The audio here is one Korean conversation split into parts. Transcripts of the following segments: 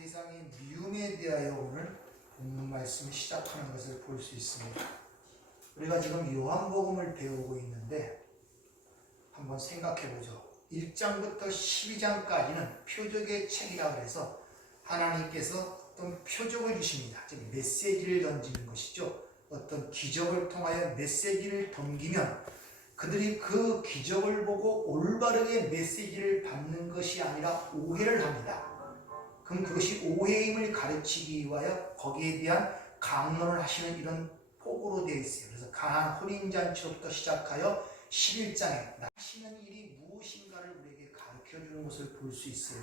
세상의 미움에 대하여 오늘 본문 말씀을 시작하는 것을 볼 수 있습니다. 우리가 지금 요한복음을 배우고 있는데 한번 생각해 보죠. 1장부터 12장까지는 표적의 책이라 그래서 하나님께서 어떤 표적을 주십니다. 즉 메시지를 던지는 것이죠. 어떤 기적을 통하여 메시지를 던지면 그들이 그 기적을 보고 올바르게 메시지를 받는 것이 아니라 오해를 합니다. 그럼 그것이 오해임을 가르치기 위하여 거기에 대한 강론을 하시는 이런 폭으로 되어 있어요. 그래서 가나안 혼인잔치로부터 시작하여 11장에 하시는 일이 무엇인가를 우리에게 가르쳐주는 것을 볼 수 있어요.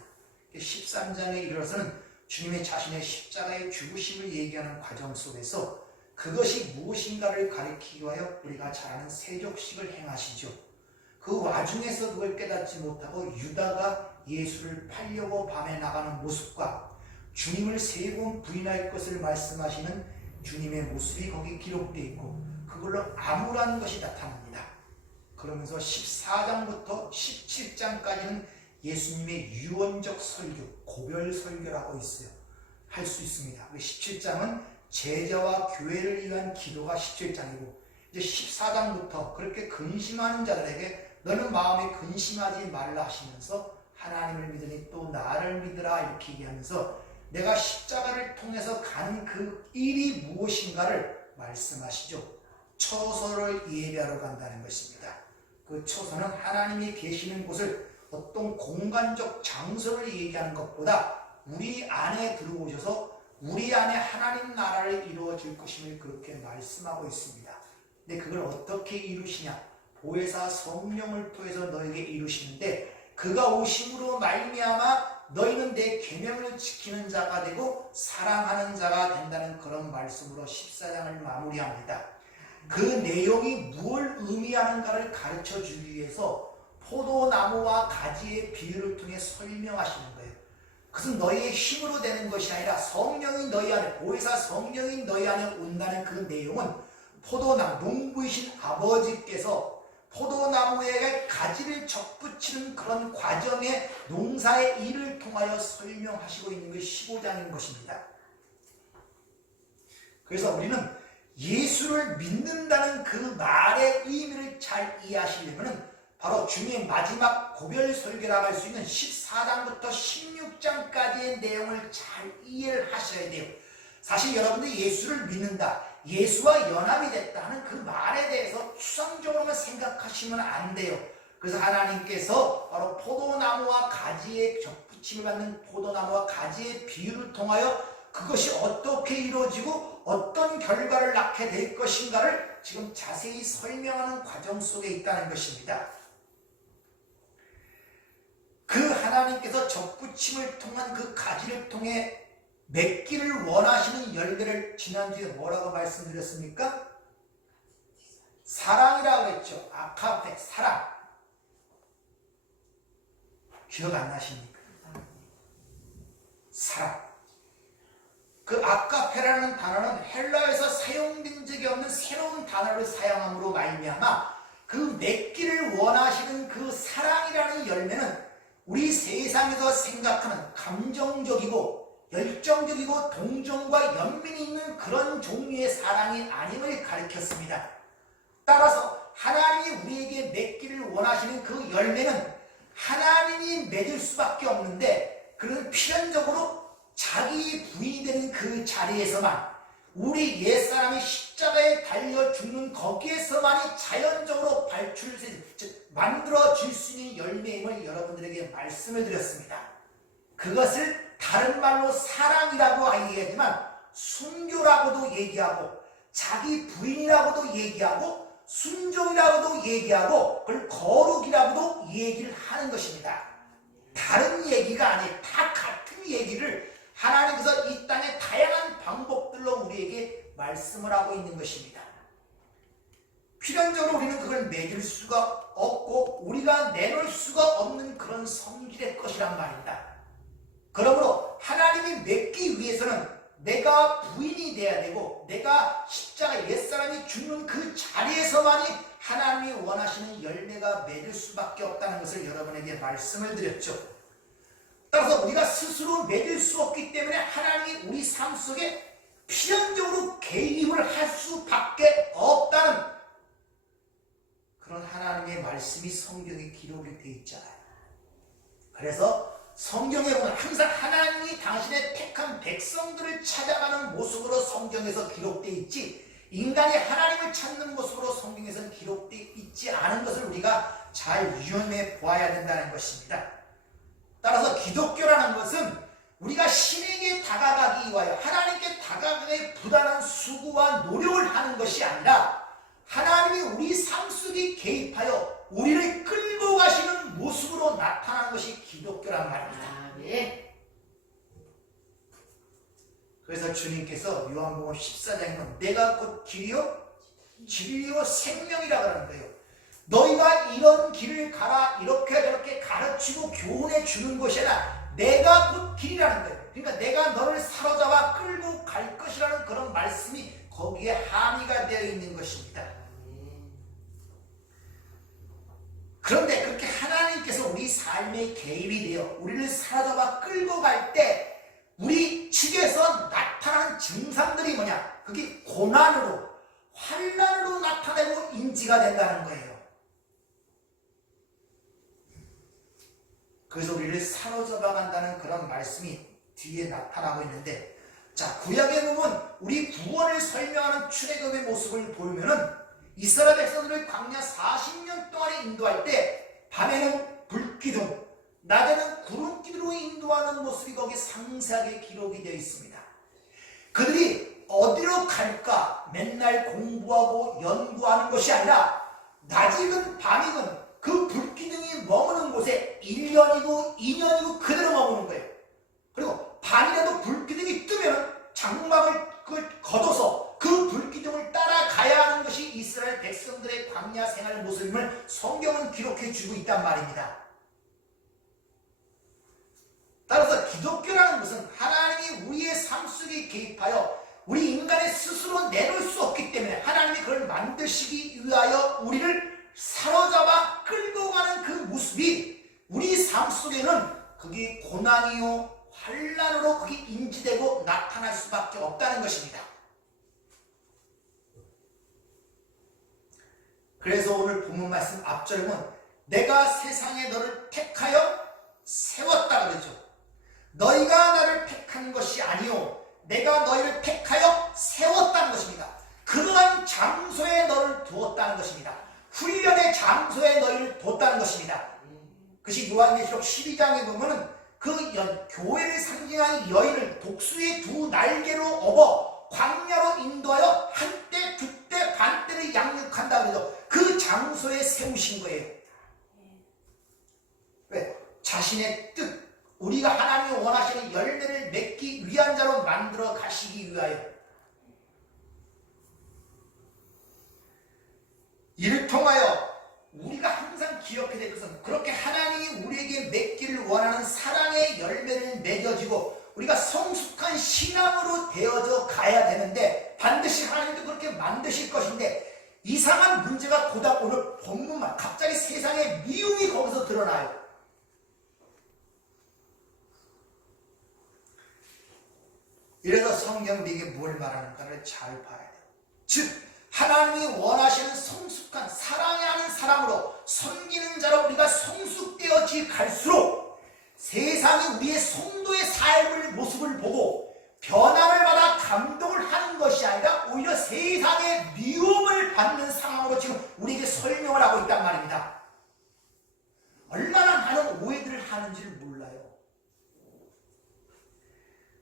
13장에 이르러서는 주님의 자신의 십자가의 죽으심을 얘기하는 과정 속에서 그것이 무엇인가를 가리키기 위하여 우리가 잘 아는 세족식을 행하시죠. 그 와중에서 그걸 깨닫지 못하고 유다가 예수를 팔려고 밤에 나가는 모습과 주님을 세 번 부인할 것을 말씀하시는 주님의 모습이 거기 기록되어 있고 그걸로 암울한 것이 나타납니다. 그러면서 14장부터 17장까지는 예수님의 유언적 설교, 고별 설교라고 있어요. 할 수 있습니다. 17장은 제자와 교회를 위한 기도가 17장이고 이제 14장부터 그렇게 근심하는 자들에게 너는 마음에 근심하지 말라 하시면서 하나님을 믿으니 또 나를 믿으라 이렇게 얘기하면서 내가 십자가를 통해서 가는 그 일이 무엇인가를 말씀하시죠. 처소를 예배하러 간다는 것입니다. 그 처소는 하나님이 계시는 곳을 어떤 공간적 장소를 얘기하는 것보다 우리 안에 들어오셔서 우리 안에 하나님 나라를 이루어 줄 것임을 그렇게 말씀하고 있습니다. 근데 그걸 어떻게 이루시냐? 보혜사 성령을 통해서 너에게 이루시는데 그가 오심으로 말미암아 너희는 내 계명을 지키는 자가 되고 사랑하는 자가 된다는 그런 말씀으로 14장을 마무리합니다. 그 내용이 뭘 의미하는가를 가르쳐 주기 위해서 포도나무와 가지의 비유를 통해 설명하시는 거예요. 그것은 너희의 힘으로 되는 것이 아니라 성령이 너희 안에, 보혜사 성령이 너희 안에 온다는 그 내용은 포도나무, 농부이신 아버지께서 포도나무에 가지를 접붙이는 그런 과정의 농사의 일을 통하여 설명하시고 있는 것이 15장인 것입니다. 그래서 우리는 예수를 믿는다는 그 말의 의미를 잘 이해하시려면 바로 주님의 마지막 고별 설교라고 할 수 있는 14장부터 16장까지의 내용을 잘 이해를 하셔야 돼요. 사실 여러분들이 예수를 믿는다, 예수와 연합이 됐다는 그 말에 대해서 추상적으로만 생각하시면 안 돼요. 그래서 하나님께서 바로 포도나무와 가지의 접붙임을 받는 포도나무와 가지의 비유를 통하여 그것이 어떻게 이루어지고 어떤 결과를 낳게 될 것인가를 지금 자세히 설명하는 과정 속에 있다는 것입니다. 그 하나님께서 접붙임을 통한 그 가지를 통해 맺기를 원하시는 열매를 지난주에 뭐라고 말씀드렸습니까? 사랑이라고 했죠. 아카페, 사랑. 기억 안 나십니까? 사랑. 그 아카페라는 단어는 헬라에서 사용된 적이 없는 새로운 단어를 사용함으로 말미암아 그 맺기를 원하시는 그 사랑이라는 열매는 우리 세상에서 생각하는 감정적이고 열정적이고 동정과 연민이 있는 그런 종류의 사랑이 아님을 가리켰습니다. 따라서 하나님이 우리에게 맺기를 원하시는 그 열매는 하나님이 맺을 수밖에 없는데 그는 필연적으로 자기 부인이 되는 그 자리에서만 우리 옛사람이 십자가에 달려 죽는 거기에서만이 자연적으로 만들어질 수 있는 열매임을 여러분들에게 말씀을 드렸습니다. 그것을 다른 말로 사랑이라고 얘기하지만 순교라고도 얘기하고 자기 부인이라고도 얘기하고 순종이라고도 얘기하고 그걸 거룩이라고도 얘기를 하는 것입니다. 다른 얘기가 아니에요. 다 같은 얘기를 하나님께서 이 땅의 다양한 방법들로 우리에게 말씀을 하고 있는 것입니다. 필연적으로 우리는 그걸 맺을 수가 없고 우리가 내놓을 수가 없는 그런 성질의 것이란 말입니다. 그러므로 하나님이 맺기 위해서는 내가 부인이 돼야 되고 내가 십자가 옛사람이 죽는 그 자리에서만이 하나님이 원하시는 열매가 맺을 수밖에 없다는 것을 여러분에게 말씀을 드렸죠. 따라서 우리가 스스로 맺을 수 없기 때문에 하나님이 우리 삶 속에 필연적으로 개입을 할 수밖에 없다는 그런 하나님의 말씀이 성경에 기록이 되어 있잖아요. 그래서 성경에 보면 항상 하나님이 당신의 택한 백성들을 찾아가는 모습으로 성경에서 기록되어 있지, 인간이 하나님을 찾는 모습으로 성경에서는 기록되어 있지 않은 것을 우리가 잘 유념해 보아야 된다는 것입니다. 따라서 기독교라는 것은 우리가 신에게 다가가기 위하여 하나님께 다가가기 부단한 수고와 노력을 하는 것이 아니라 하나님이 우리 삶 속에 개입하여 우리를 끌고 가시는 모습으로 나타나는 것이 기독교란 말입니다. 네. 그래서 주님께서 요한복음 14장에 보면 내가 곧 길이요 진리요 생명이라 그러는 거예요. 너희가 이런 길을 가라 이렇게 저렇게 가르치고 교훈해 주는 것이 아니라 내가 곧 길이라는 거예요. 그러니까 내가 너를 사로잡아 끌고 갈 것이라는 그런 말씀이 거기에 함의가 되어 있는 것입니다. 그런데 그렇게 하나님께서 우리 삶에 개입이 되어 우리를 사로잡아 끌고 갈 때 우리 측에서 나타나는 증상들이 뭐냐? 그게 고난으로, 환난으로 나타내고 인지가 된다는 거예요. 그래서 우리를 사로잡아 간다는 그런 말씀이 뒤에 나타나고 있는데, 자, 구약에 보면 우리 구원을 설명하는 출애굽의 모습을 보면은 이스라엘 백성들을 광야 40년 동안에 인도할 때 밤에는 불기둥, 낮에는 구름기둥으로 인도하는 모습이 거기에 상세하게 기록이 되어 있습니다. 그들이 어디로 갈까 맨날 공부하고 연구하는 것이 아니라 낮이든 밤이든 그 불기둥이 머무는 곳에 1년이고 2년이고 그대로 머무는 거예요. 그리고 밤이라도 불기둥이 뜨면 장막을 걷어서 그 불기둥을 따라가야 하는 것이 이스라엘 백성들의 광야 생활 모습임을 성경은 기록해 주고 있단 말입니다. 따라서 기독교라는 것은 하나님이 우리의 삶 속에 개입하여 우리 인간의 스스로 내놓을 수 없기 때문에 하나님이 그걸 만드시기 위하여 우리를 사로잡아 끌고 가는 그 모습이 우리 삶 속에는 그게 고난이요 환난으로 그게 인지되고 나타날 수밖에 없다는 것입니다. 그래서 오늘 본문 말씀 앞절은 내가 세상에 너를 택하여 세웠다 그러죠. 너희가 나를 택한 것이 아니요 내가 너희를 택하여 세웠다는 것입니다. 그러한 장소에 너를 두었다는 것입니다. 훈련의 장소에 너희를 뒀다는 것입니다. 그것이 요한계시록 12장에 보면은 그 교회를 상징하는 여인을 독수의 두 날개로 업어 광야로 인도하여 한때 두때 반때를 양육한다 그래서 그 장소에 세우신 거예요. 왜? 자신의 뜻, 우리가 하나님이 원하시는 열매를 맺기 위한 자로 만들어 가시기 위하여 이를 통하여 우리가 항상 기억해야 될 것은 그렇게 하나님이 우리에게 맺기를 원하는 사랑의 열매를 맺어지고 우리가 성숙한 신앙으로 되어져 가야 되는데 반드시 하나님도 그렇게 만드실 것인데 이상한 문제가 고작 오늘 본문만 갑자기 세상의 미움이 거기서 드러나요. 이래서 성경이 이게 뭘 말하는가를 잘 봐야 돼요. 즉 하나님이 원하시는 성숙한 사랑이 하는 사람으로 섬기는 자로 우리가 성숙되어지 갈수록 세상이 우리의 성도의 삶을 모습을 보고 변화를 받아 감동을 하는 것이 아니라 오히려 세상의 미움을 받는 상황으로 지금 우리에게 설명을 하고 있단 말입니다. 얼마나 많은 오해들을 하는지를 몰라요.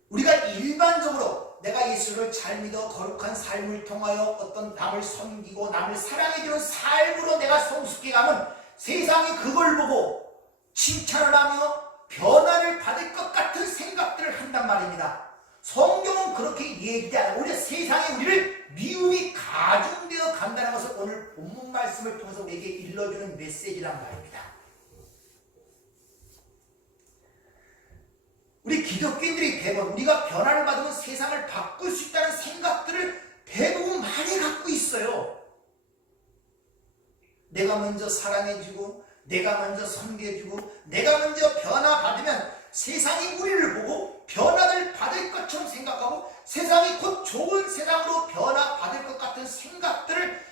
우리가 일반적으로 내가 예수를 잘 믿어 거룩한 삶을 통하여 어떤 남을 섬기고 남을 사랑해주는 삶으로 내가 성숙해 가면 세상이 그걸 보고 칭찬을 하며 변화를 받을 것 같은 생각들을 한단 말입니다. 성경은 그렇게 얘기하지 않아요. 오히려 세상에 우리를 미움이 가중되어 간다는 것을 오늘 본문 말씀을 통해서 우리에게 일러주는 메시지란 말입니다. 우리 기독교인들이 대부분 우리가 변화를 받으면 세상을 바꿀 수 있다는 생각들을 대부분 많이 갖고 있어요. 내가 먼저 사랑해주고 내가 먼저 섬겨주고 내가 먼저 변화받으면 세상이 우리를 보고 변화를 받을 것처럼 생각하고 세상이 곧 좋은 세상으로 변화받을 것 같은 생각들을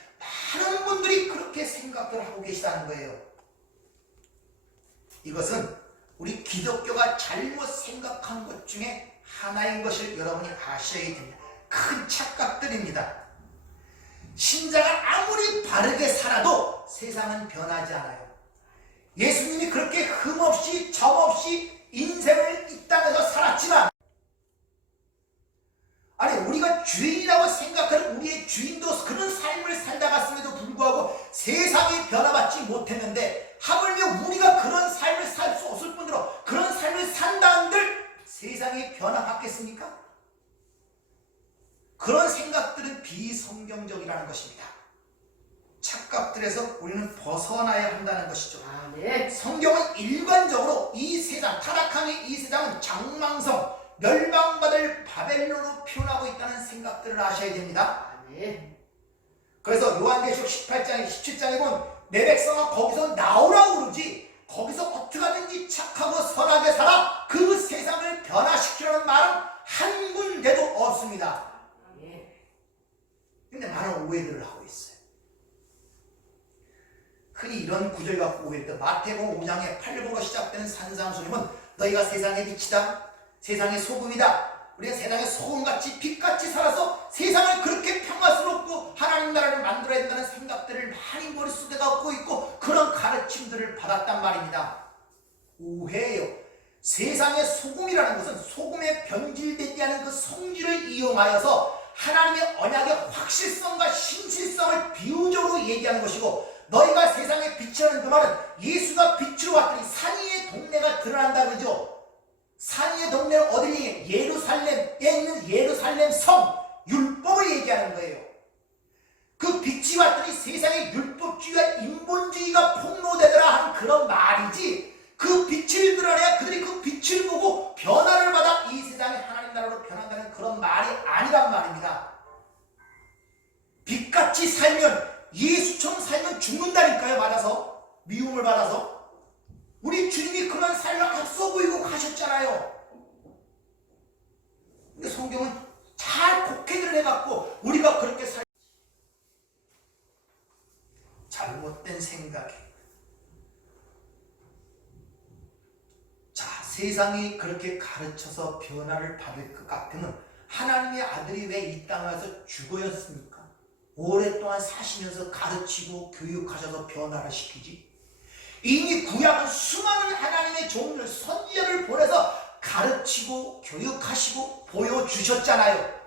많은 분들이 그렇게 생각을 하고 계시다는 거예요. 이것은 우리 기독교가 잘못 생각한 것 중에 하나인 것을 여러분이 아셔야 됩니다. 큰 착각들입니다. 신자가 아무리 바르게 살아도 세상은 변하지 않아요. 예수님이 그렇게 흠없이 점없이 인생을 이 땅에서 살았지만, 아니 우리가 주인이라고 생각하는 우리의 주인도 그런 삶을 살다 갔음에도 불구하고 세상이 변화받지 못했는데, 하물며 우리가 그런 삶을 살 수 없을 뿐더러 그런 삶을 산다 한들 세상이 변화받겠습니까? 그런 생각들은 비성경적이라는 것입니다. 착각들에서 우리는 벗어나야 한다는 것이죠. 네. 성경은 일관적으로 이 세상, 타락함의 이 세상은 장망성, 멸망받을 바벨론으로 표현하고 있다는 생각들을 아셔야 됩니다. 네. 그래서 요한계시록 18장에 17장에 보면 내 백성아 거기서 나오라고 그러지, 거기서 어떻게 하든지 착하고 선하게 살아 그 세상을 변화시키려는 말은 한 군데도 없습니다. 근데 많은 오해들을 하고 있어요. 흔히 이런 구절 갖고 오해를, 마태복음 5장의 8절로 시작되는 산상수림은 너희가 세상의 빛이다, 세상의 소금이다, 우리가 세상의 소금같이 빛같이 살아서 세상을 그렇게 평화스럽고 하나님 나라를 만들어야 된다는 생각들을 많이 머릿속에 갖고 있고 그런 가르침들을 받았단 말입니다. 오해예요. 세상의 소금이라는 것은 소금에 변질되지 않은 그 성질을 이용하여서 하나님의 언약의 확실성과 신실성을 비유적으로 얘기하는 것이고, 너희가 세상의 빛이라는 그 말은 예수가 빛으로 왔더니 산 위의 동네가 드러난다 그러죠. 산 위의 동네는 어디를 얘기해? 예루살렘에 있는 예루살렘 성, 율법을 얘기하는 거예요. 그 빛이 왔더니 세상의 율법주의와 인본주의가 폭로되더라 하는 그런 말이지, 그 빛을 드러내야 그들이 그 빛을 보고 변화를 받아 이 세상이 하나님 나라로 변한다는 그런 말이 아니란 말입니다. 빛같이 살면, 예수처럼 살면 죽는다니까요. 받아서, 미움을 받아서. 우리 주님이 그런 삶을 앞서 보이고 가셨잖아요. 근데 성경은 잘 곡해를 해갖고 우리가 그렇게 잘못된 생각이, 세상이 그렇게 가르쳐서 변화를 받을 것 같으면 하나님의 아들이 왜 이 땅에 와서 죽어였습니까? 오랫동안 사시면서 가르치고 교육하셔서 변화를 시키지. 이미 구약은 수많은 하나님의 종들, 선지자를 보내서 가르치고 교육하시고 보여주셨잖아요.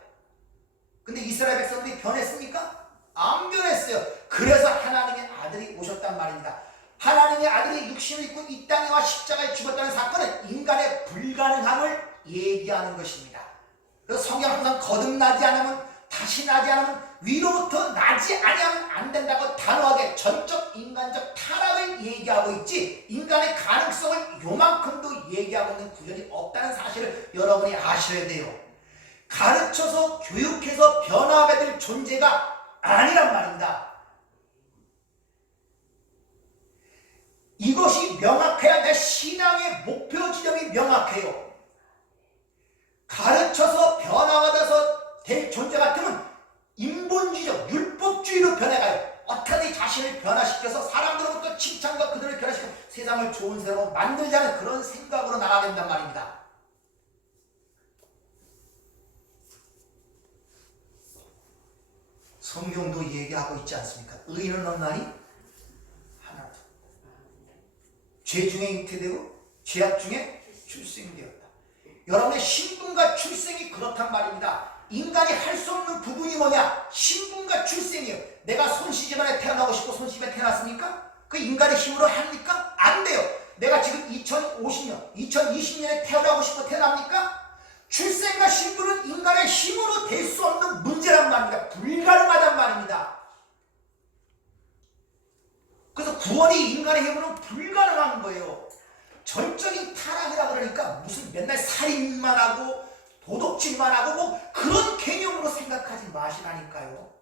근데 이스라엘 백성들이 변했습니까? 안 변했어요. 그래서 하나님의 아들이 오셨단 말입니다. 하나님의 아들이 육신을 입고 이 땅에 와 십자가에 죽었다는 사건은 인간의 불가능함을 얘기하는 것입니다. 그래서 성경은 항상 거듭나지 않으면, 다시 나지 않으면, 위로부터 나지 아니하면 안 된다고 단호하게 전적 인간적 타락을 얘기하고 있지, 인간의 가능성을 요만큼도 얘기하고 있는 구절이 없다는 사실을 여러분이 아셔야 돼요. 가르쳐서 교육해서 변화받을 존재가 아니란 말입니다. 이것이 명확해야 내 신앙의 목표 지점이 명확해요. 가르쳐서 변화받아서 될 존재 같으면 인본주의적 율법주의로 변해가요. 어떻게 자신을 변화시켜서 사람들로부터 칭찬과 그들을 변화시켜 세상을 좋은 세상으로 만들자는 그런 생각으로 나가야 된단 말입니다. 성경도 얘기하고 있지 않습니까? 의인은 없나니? 죄 중에 잉태되고 죄악 중에 출생되었다. 여러분의 신분과 출생이 그렇단 말입니다. 인간이 할 수 없는 부분이 뭐냐? 신분과 출생이에요. 내가 손씨집안에 태어나고 싶고 손씨집에 태어났습니까? 그 인간의 힘으로 합니까? 안 돼요. 내가 지금 2050년, 2020년에 태어나고 싶고 태어납니까? 출생과 신분은 인간의 힘으로 될 수 없는 문제란 말입니다. 불가능하단 말입니다. 그래서 구원이 인간의 힘으로는 불가능한 거예요. 전적인 타락이라 그러니까 무슨 맨날 살인만 하고 도둑질만 하고 뭐 그런 개념으로 생각하지 마시라니까요.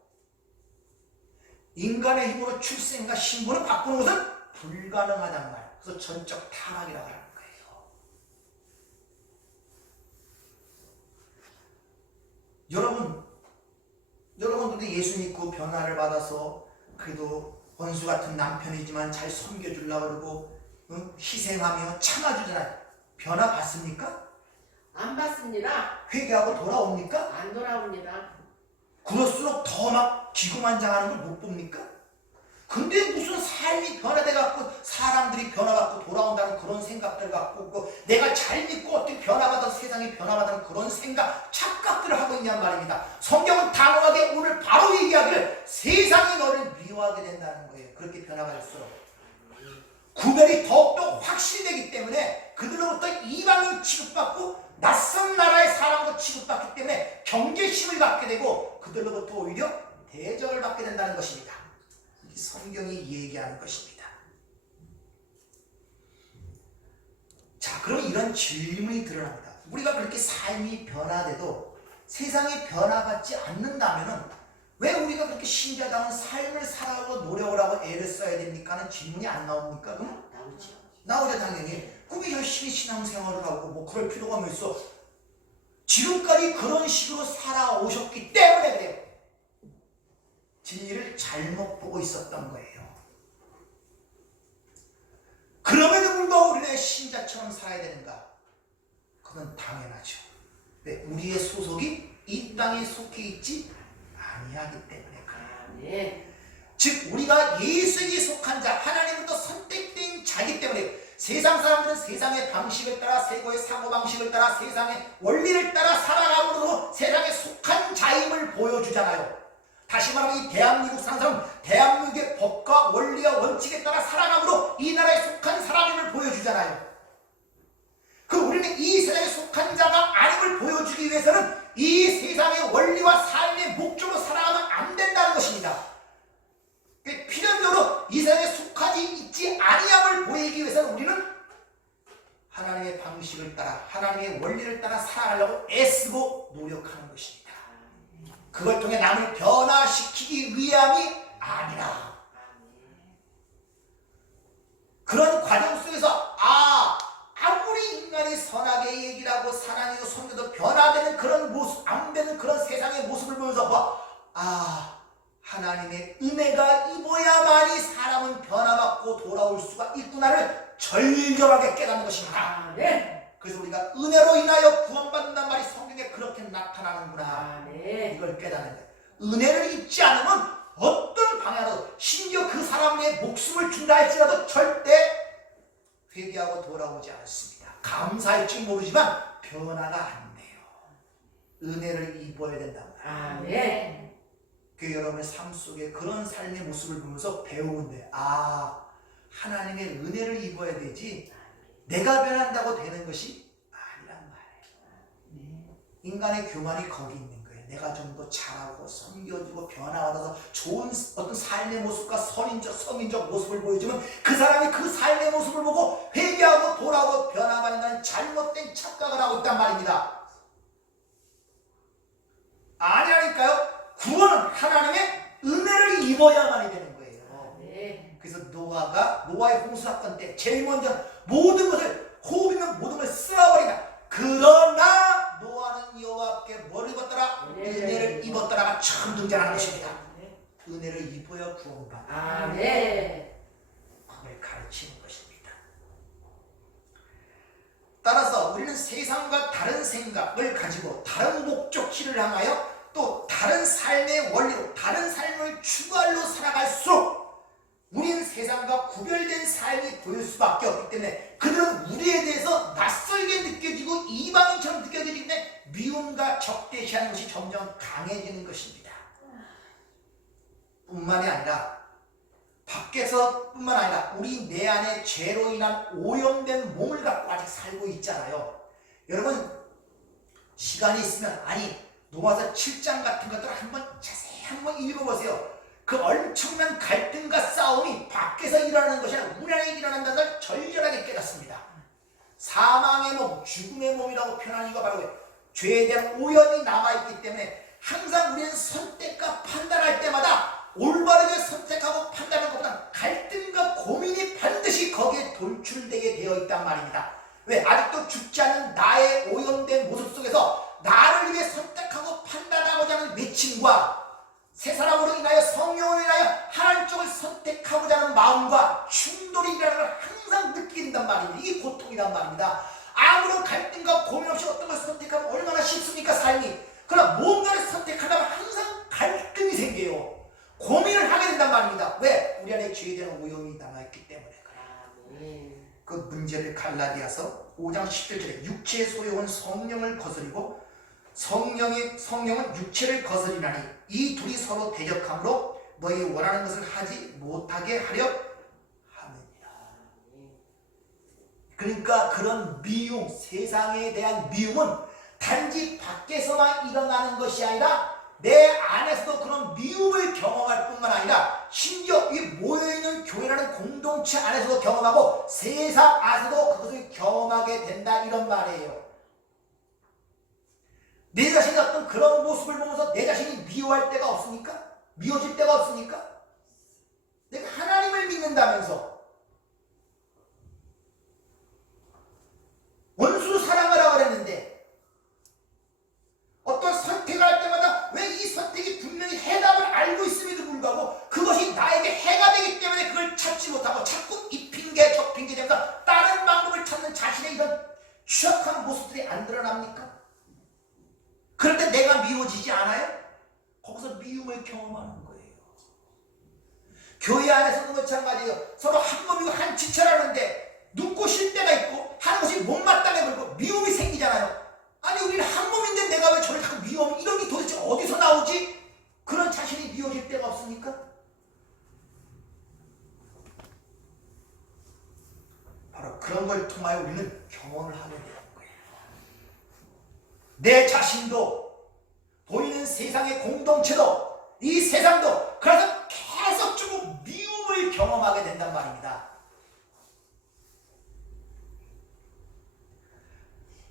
인간의 힘으로 출생과 신분을 바꾸는 것은 불가능하단 말이에요. 그래서 전적 타락이라고 하는 거예요. 전화를 받아서 그래도 원수 같은 남편이지만 잘 섬겨주려고 그러고 희생하며 참아주잖아요. 변화 받습니까? 안 받습니다. 회개하고 돌아옵니까? 안 돌아옵니다. 그럴수록 더 막 기고만장하는 걸 못 봅니까? 근데 무슨 삶이 변화돼갖고 사람들이 변화받고 돌아온다는 그런 생각들 갖고 내가 잘 믿고 어떻게 변화받아 세상이 변화받는 그런 생각 착각들을 하고 있냔 말입니다. 성경은 단호하게 오늘 바로 얘기하기를 세상이 너를 미워하게 된다는 거예요. 그렇게 변화갈수록 구별이 더욱더 확실되기 때문에 그들로부터 이방인 취급받고 낯선 나라의 사람으로 취급받기 때문에 경계심을 갖게 되고 그들로부터 오히려 대적을 받게 된다는 것입니다. 성경이 얘기하는 것입니다. 자, 그럼 이런 질문이 드러납니다. 우리가 그렇게 삶이 변화돼도 세상이 변화받지 않는다면 왜 우리가 그렇게 신자다운 삶을 살아가고 노력을 하고 애를 써야 됩니까? 하는 질문이 안 나옵니까? 그럼? 나오죠 당연히. 그럼 열심히 신앙생활을 하고 뭐 그럴 필요가 뭐 있어. 지금까지 그런 식으로 살아오셨기 때문에 그래요. 진리를 잘못 보고 있었던 거예요. 그럼에도 불구하고 우리는 신자처럼 살아야 되는가? 그건 당연하죠. 왜? 우리의 소속이 이 땅에 속해 있지 아니하기 때문에 그래요. 네. 즉 우리가 예수에게 속한 자, 하나님으로부터 선택된 자이기 때문에 세상 사람들은 세상의 방식을 따라 세고의 사고방식을 따라 세상의 원리를 따라 살아감으로 세상에 속한 자임을 보여주잖아요. 다시 말하면 이 대한민국 사는 사람은 대한민국의 법과 원리와 원칙에 따라 살아감으로 이 나라에 속한 사람임을 보여주잖아요. 그 우리는 이 세상에 속한 자가 아님을 보여주기 위해서는 이 세상의 원리와 삶의 목적으로 살아가면 안 된다는 것입니다. 필연적으로 이 세상에 속하지 있지 아니함을 보이기 위해서는 우리는 하나님의 방식을 따라 하나님의 원리를 따라 살아가려고 애쓰고 노력하는 것입니다. 그걸 통해 남을 변화시키기 위함이 아니라 그런 과정 속에서 아무리 인간이 선하게 얘기를 하고 사랑해도 섬겨도 변화되는 그런 모습, 안 되는 그런 세상의 모습을 보면서 하나님의 은혜가 입어야만이 사람은 변화받고 돌아올 수가 있구나를 절절하게 깨닫는 것입니다. 네. 그래서 우리가 은혜로 인하여 구원받는다는 말이 성경에 그렇게 나타나는구나. 네. 이걸 깨닫는 거예요. 은혜를 입지 않으면 어떤 방향으로 심지어 그 사람의 목숨을 준다 할지라도 절대 회개하고 돌아오지 않습니다. 감사할지 모르지만 변화가 안 돼요. 은혜를 입어야 된다고. 네. 그 여러분의 삶 속에 그런 삶의 모습을 보면서 배우는데 하나님의 은혜를 입어야 되지 내가 변한다고 되는 것이 아니란 말이에요. 인간의 교만이 거기 있는 거예요. 내가 좀 더 잘하고 섬겨주고 변화받아서 좋은 어떤 삶의 모습과 성인적 모습을 보여주면 그 사람이 그 삶의 모습을 보고 회개하고 돌아오고 변화받는다는 잘못된 착각을 하고 있단 말입니다. 아니라니까요. 구원은 하나님의 은혜를 입어야만이 되는 거예요. 네. 그래서 노아의 홍수 사건 때 제일 먼저 모든 것을 호흡이면 모든 걸 쓸어버린다. 그러나 노아는 여호와께 뭘 입었더라? 은혜를 입었더라가 처음 등장하는 것입니다. 은혜를 입어야 구원받아. 네. 그걸 가르치는 것입니다. 따라서 우리는 세상과 다른 생각을 가지고 다른 목적지를 향하여 또 다른 삶의 원리로 다른 삶을 추구할로 살아갈수록 우리는 세상과 구별된 삶이 보일 수밖에 없기 때문에 그들은 우리에 대해서 낯설게 느껴지고 이방인처럼 느껴지기 때문에 미움과 적대시하는 것이 점점 강해지는 것입니다. 뿐만이 아니라 밖에서 뿐만 아니라 우리 내 안에 죄로 인한 오염된 몸을 갖고 아직 살고 있잖아요. 여러분 시간이 있으면 노아서 7장 같은 것들을 자세히 한번 읽어보세요. 그 엄청난 갈등과 싸움이 밖에서 일어나는 것이 아니라 우리 안에 일어난다는 걸 절절하게 깨닫습니다. 사망의 몸, 죽음의 몸이라고 표현하는 이유가 바로 죄에 대한 오염이 남아있기 때문에 항상 우리는 선택과 판단할 때마다 올바르게 선택하고 판단하는 것보다 갈등과 고민이 반드시 거기에 돌출되게 되어 있단 말입니다. 왜? 아직도 죽지 않은 나의 오염된 모습 속에서 나를 위해 선택하고 판단하고자 하는 외침과 새 사람으로 인하여 성령으로 인하여 하나님 쪽을 선택하고자 하는 마음과 충돌이라는 걸 항상 느끼게 된단 말입니다. 이게 고통이란 말입니다. 아무런 갈등과 고민 없이 어떤 것을 선택하면 얼마나 쉽습니까, 삶이. 그러나 뭔가를 선택하려면 항상 갈등이 생겨요. 고민을 하게 된단 말입니다. 왜? 우리 안에 죄에 대한 오염이 남아있기 때문에. 그 문제를 갈라디아서 5장 17절에 육체의 소욕은 성령을 거스리고 성령은 육체를 거스리나니 이 둘이 서로 대적함으로 너희 원하는 것을 하지 못하게 하려 함이니라. 그러니까 그런 미움, 세상에 대한 미움은 단지 밖에서만 일어나는 것이 아니라 내 안에서도 그런 미움을 경험할 뿐만 아니라 심지어 이 모여있는 교회라는 공동체 안에서도 경험하고 세상 안에서도 그것을 경험하게 된다, 이런 말이에요. 내 자신의 어떤 그런 모습을 보면서 내 자신이 미워할 때가 없습니까? 미워질 때가 없습니까? 내가 하나님을 믿는다면서 원수 사랑하라고 그랬는데 어떤 선택을 할 때마다 왜 이 선택이 분명히 해답을 알고 있음에도 불구하고 그것이 나에게 해가 되기 때문에 그걸 찾지 못하고 자꾸 이 핑계 저 핑계 되면서 다른 방법을 찾는 자신의 이런 취약한 모습들이 안 드러납니까? 그럴 때 내가 미워지지 않아요? 거기서 미움을 경험하는 거예요. 교회 안에서도 마찬가지예요. 서로 한 몸이고 한 지체라는데 눈꼬실 때가 있고 하는 것이 못마땅해 보이고 미움이 생기잖아요. 아니 우리는 한 몸인데 내가 왜 저를 자꾸 미워하면 이런 게 도대체 어디서 나오지? 그런 자신이 미워질 때가 없습니까? 바로 그런 걸 통하여 우리는 경험을 하게 되는 거예요. 내 자신도 보이는 세상의 공동체도 이 세상도 그래서 계속적으로 미움을 경험하게 된단 말입니다.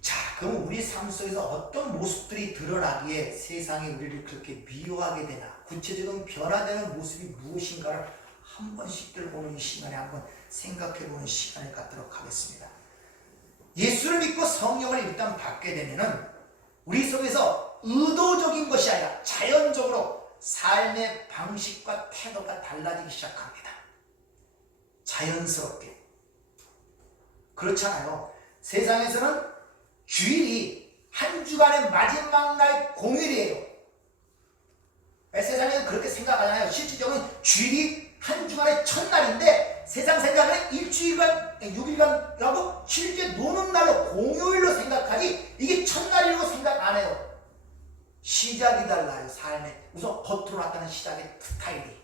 자, 그럼 우리 삶 속에서 어떤 모습들이 드러나기에 세상이 우리를 그렇게 미워하게 되나, 구체적인 변화되는 모습이 무엇인가를 한 번씩들 오는 이 시간에 한번 생각해보는 시간을 갖도록 하겠습니다. 예수를 믿고 성령을 일단 받게 되면은 우리 속에서 의도적인 것이 아니라 자연적으로 삶의 방식과 태도가 달라지기 시작합니다. 자연스럽게. 그렇잖아요. 세상에서는 주일이 한 주간의 마지막 날 공휴일이에요. 세상에는 그렇게 생각하잖아요. 실질적으로 주일이 한 주간의 첫날인데 세상 생각은 일주일간, 6일간이라고 실제 노는 날로 공휴일로 생각하지 이게 첫날이라고 생각 안 해요. 시작이 달라요. 삶에 우선 겉으로 나타나는 시작의 스타일이.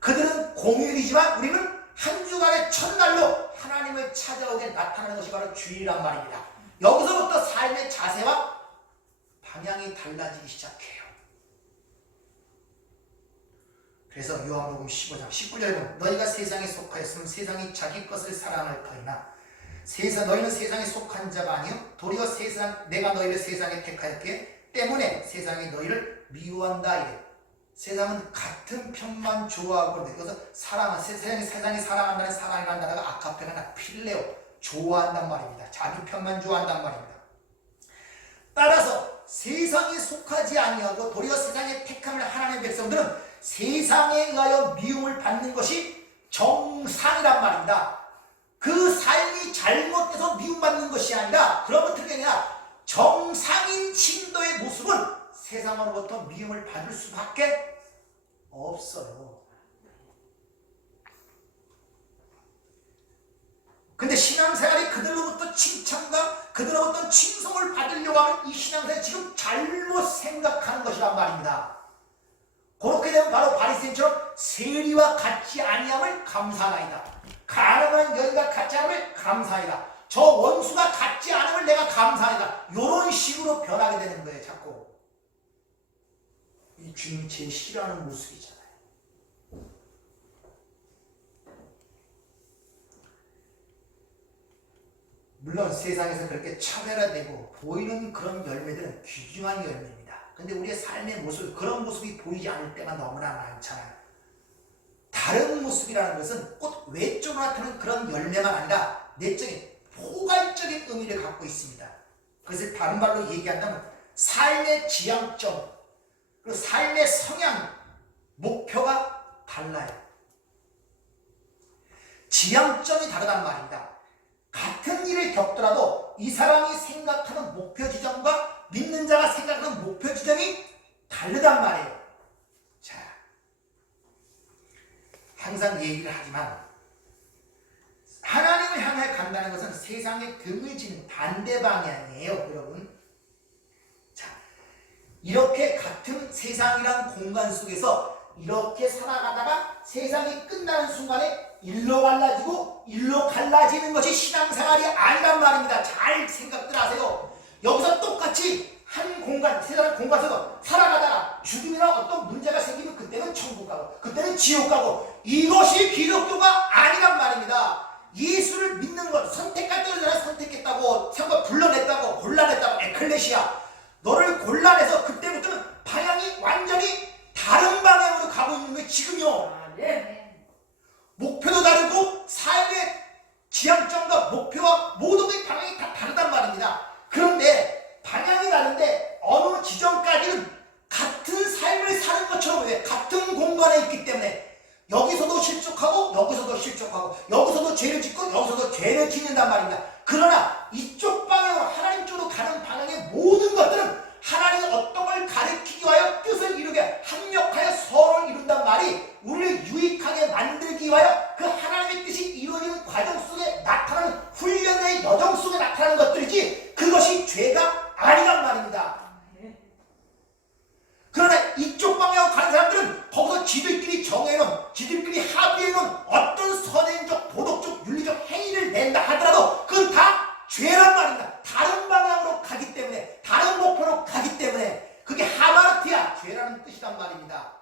그들은 공휴일이지만 우리는 한 주간의 첫날로 하나님을 찾아오게 나타나는 것이 바로 주일이란 말입니다. 여기서부터 삶의 자세와 방향이 달라지기 시작해요. 그래서 요한복음 15장 19절에 보면 너희가 세상에 속하였으면 세상이 자기 것을 사랑할 터이나 너희는 세상에 속한 자가 아니요 도리어 내가 너희를 세상에 택하였기에 때문에 세상이 너희를 미워한다 이래. 세상은 같은 편만 좋아하고 여기서 세상이 사랑한다는 사랑이라는 단어가 아카페가 아니라 필레오, 좋아한단 말입니다. 자기 편만 좋아한단 말입니다. 따라서 세상에 속하지 아니하고 도리어 세상에 택함을 하나님의 백성들은 세상에 의하여 미움을 받는 것이 정상이란 말입니다. 그 삶이 잘못돼서 미움받는 것이 아니라 그런 것들이 아니라 정상인 신도의 모습은 세상으로부터 미움을 받을 수밖에 없어요. 근데 신앙생활이 그들로부터 칭찬과 그들로부터 칭송을 받으려고 하면 이 신앙생활이 지금 잘못 생각하는 것이란 말입니다. 그렇게 되면 바로 바리새인처럼 세리와 같지 아니함을 감사하나이다. 가늠한 여인과 같지 않음을 감사하나이다. 저 원수가 같지 않음을 내가 감사하나이다. 이런 식으로 변하게 되는 거예요. 자꾸. 이 주님이 제일 싫어하는 모습이잖아요. 물론 세상에서 그렇게 차별화되고 보이는 그런 열매들은 귀중한 열매입니다. 근데 우리의 삶의 모습, 그런 모습이 보이지 않을 때가 너무나 많잖아요. 다른 모습이라는 것은 꼭 외적으로 나타나는 그런 열매만 아니라 내적인 포괄적인 의미를 갖고 있습니다. 그것을 다른 말로 얘기한다면 삶의 지향점, 그리고 삶의 성향, 목표가 달라요. 지향점이 다르단 말입니다. 같은 일을 겪더라도 이 사람이 생각하는 목표 지점과 믿는 자가 생각하는 목표 지점이 다르단 말이에요. 자, 항상 얘기를 하지만 하나님을 향해 간다는 것은 세상의 등을 지는 반대 방향이에요, 여러분. 자, 이렇게 같은 세상이란 공간 속에서 이렇게 살아가다가 세상이 끝나는 순간에 일로 갈라지고 일로 갈라지는 것이 신앙생활이 아니란 말입니다. 잘 생각들 하세요. 여기서 똑같이 한 공간, 세상의 공간 속에서 살아가다가 죽음이나 어떤 문제가 생기면 그때는 천국 가고 그때는 지옥 가고 이것이 기독교가 아니란 말입니다. 예수를 믿는 것, 선택할 때는 내가 선택했다고, 생각 불러냈다고, 골라냈다고, 에클레시아. 너를 골라내서 그때부터는 방향이 완전히 다른 방향으로 가고 있는 게 지금요. 아멘. 목표도 다르고 삶의 지향점과 목표와 모든 게 방향이 다 다르단 말입니다. 그런데 방향이 다른데 어느 지점까지는 같은 삶을 사는 것처럼 왜 같은 공간에 있기 때문에 여기서도 실족하고 여기서도 실족하고 여기서도 죄를 짓고 여기서도 죄를 짓는단 말입니다. 그러나 이쪽 방향으로 하나님 쪽으로 가는 방향의 모든 것들은 하나님이 어떤 걸 가르치기 위하여 뜻을 이루게 합력하여 서로를 이룬단 말이 우리를 유익하게 만들기 위하여 그 하나님의 뜻이 이루어지는 과정 속에 나타나는 훈련의 여정 속에 나타나는 것들이지 그것이 죄가 아니란 말입니다. 그러나 이쪽 방향으로 가는 사람들은 거기서 지들끼리 정해놓은, 지들끼리 합의해놓은 어떤 선행적, 도덕적, 윤리적 행위를 낸다 하더라도 그건 다 죄란 말입니다. 다른 방향으로 가기 때문에, 다른 목표로 가기 때문에 그게 하마르티아, 죄라는 뜻이란 말입니다.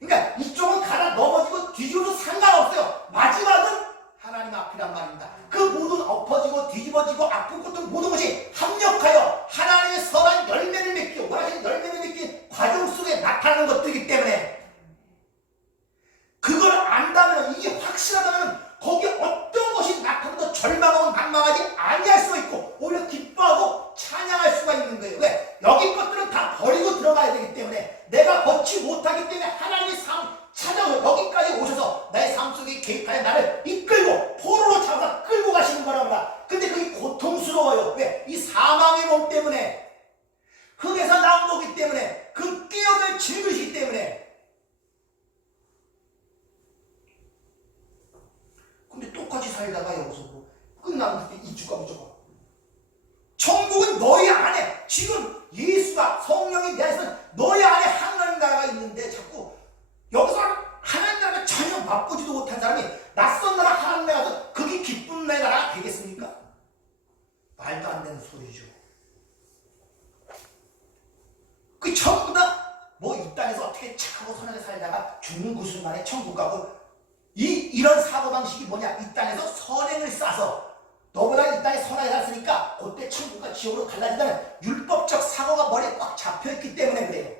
그러니까 이쪽은 가다 넘어지고 뒤집어도 상관없어요. 마지막은 하나님 앞이란 말입니다. 그 모든 엎어지고 뒤집어지고 아픈 것들 모든 것이 합력하여 하나님의 선한 열매를 맺기, 원하시는 열매를 맺기 과정 속에 나타나는 것들이기 때문에 그걸 안다면, 이게 확실하다면 거기에 어떤 것이 나타나도 절망하고 난망하지 아니할 수가 있고 오히려 기뻐하고 찬양할 수가 있는 거예요. 왜? 여기 것들은 다 버리고 들어가야 되기 때문에 내가 벗지 못하기 때문에 하나님의 삶 찾아서 여기까지 오셔서 나의 삶 속에 개입하여 나를 이끌고 포로로 잡아서 끌고 가시는 거랍니다. 근데 그게 고통스러워요. 왜? 이 사망의 몸 때문에, 흙에서 나온 거기 때문에, 그 깨어들 질그시기 때문에. 근데 똑같이 살다가 여기서 뭐 끝나면 그때 이주가 무조건. 천국은 너희 안에, 지금 예수가, 성령이 내 안에서 너희 안에 하나님 나라가 있는데 자꾸 여기서 하나님 나라가 전혀 맛보지도 못한 사람이 낯선 나라 하나님 나라에서 그게 기쁜 내 나라가 되겠습니까? 말도 안 되는 소리죠. 그 전부 다 뭐 이 땅에서 어떻게 착하고 선하게 살다가 죽는 그 순간에 천국 가고 이런 사고방식이 뭐냐? 이 땅에서 선행을 쌓아서 너보다 이 땅에 선하게 살았으니까 그때 천국과 지옥으로 갈라진다는 율법적 사고가 머리에 꽉 잡혀있기 때문에 그래요.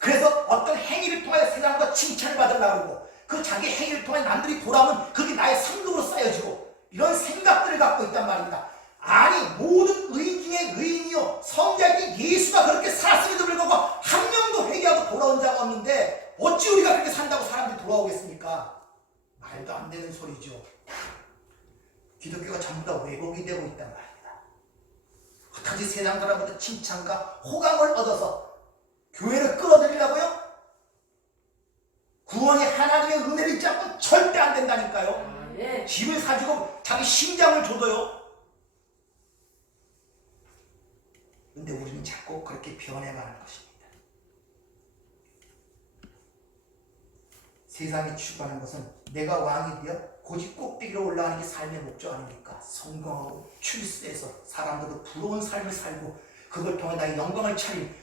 그래서 어떤 행위를 통해 세상과 칭찬을 받으려고 그러고 그 자기 행위를 통해 남들이 돌아오면 그게 나의 상급으로 쌓여지고 이런 생각들을 갖고 있단 말입니다. 아니, 모든 의인 중에 의인이요 성자인 예수가 그렇게 살았음에도 불구하고 한 명도 회개하고 돌아온 자가 없는데 어찌 우리가 그렇게 산다고 사람들이 돌아오겠습니까? 말도 안 되는 소리죠. 기독교가 전부 다 왜곡이 되고 있단 말입니다. 어떻게 세상 사람보다 칭찬과 호감을 얻어서 교회를 끌어들이려고요? 구원이 하나님의 은혜를 잊지 않고 절대 안 된다니까요. 네. 집을 사주고 자기 심장을 줘도요. 근데 우리는 자꾸 그렇게 변해가는 것입니다. 세상이 추구하는 것은 내가 왕이 되어 고집 꼭대기로 올라가는 게 삶의 목적 아닙니까? 성공하고 출세해서 사람들도 부러운 삶을 살고 그걸 통해 나의 영광을 차린